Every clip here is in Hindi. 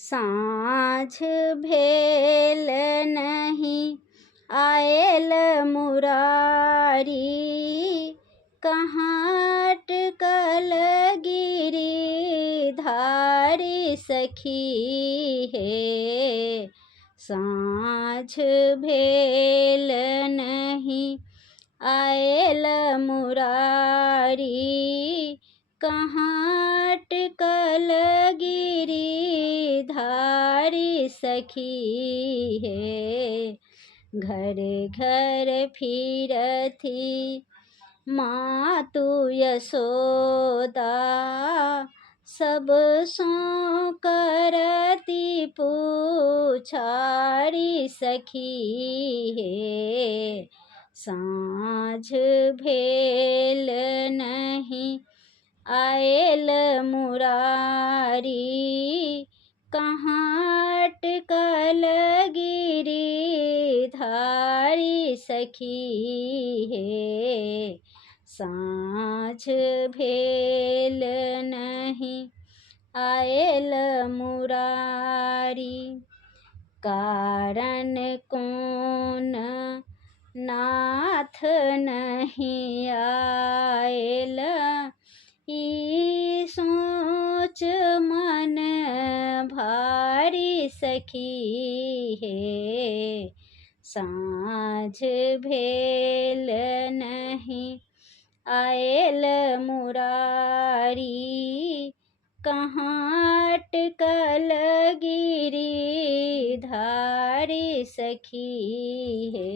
साँझ भेल नहीं आयल मुरारी, कहाँ अटकल गिरिधारी सखी हे। साँझ भेल नहीं आयल मुरारी, कहाँ अटकल गिरिधारी सखी हे। घर घर फिरथी मातु यशोदा, सब सो करती पुछारी सखी हे। साँझ भेल नहीं आयल मुरारी, कहाँ अटकल गिरिधारी सखी हे। साँझ भेल नहीं आयल मुरारी, कारण कौन नाथ नहीं आयल, ई सोच मन भारी सखी हे। साँझ भेल नहीं आयल मुरारी, कहाँ अटकल गिरिधारी सखी हे।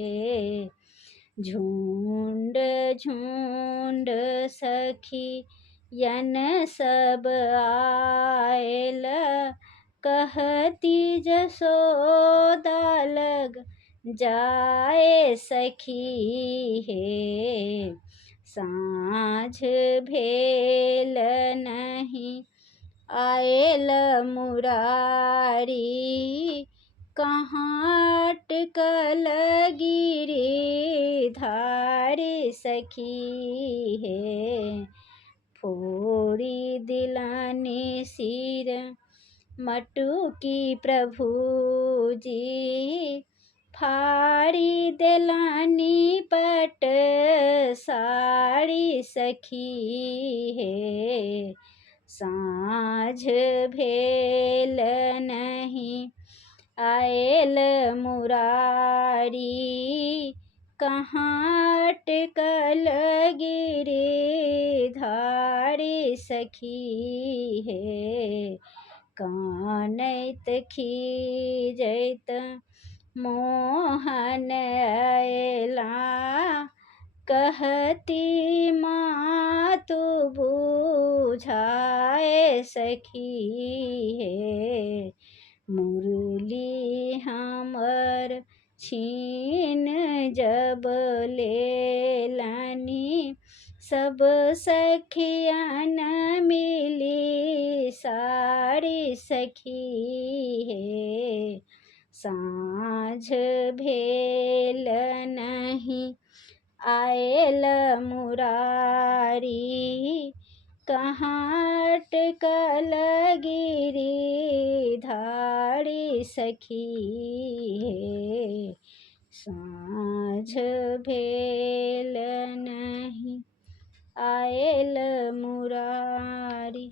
झुंड झुंड सखी यन सब आयल, कहती जसोदा लग जाए सखी हे। साँझ भेल नहीं आयल मुरारी, कहाँ अटकल गिरिधारी सखी हे। फोड़ी दिलानी सिर मटुकी प्रभु जी, फाड़ी दिलानी पट साड़ी सखी हे। साँझ भेल नहीं आयल मुरारी, कहाँ अटकल गिरिधारी सखी हे। कानैत खीजैत मोहन अयला, कहती मातु बुझाए सखी हे। मुरली हमर छीन जब लेलनी, सब सखियन मिली साड़ी सखी हे। साँझ भेल नहीं आयल मुरारी, कहाँ अटकल गिरिधारी सखी हे। साँझ भेल नहीं आयल मुरारी।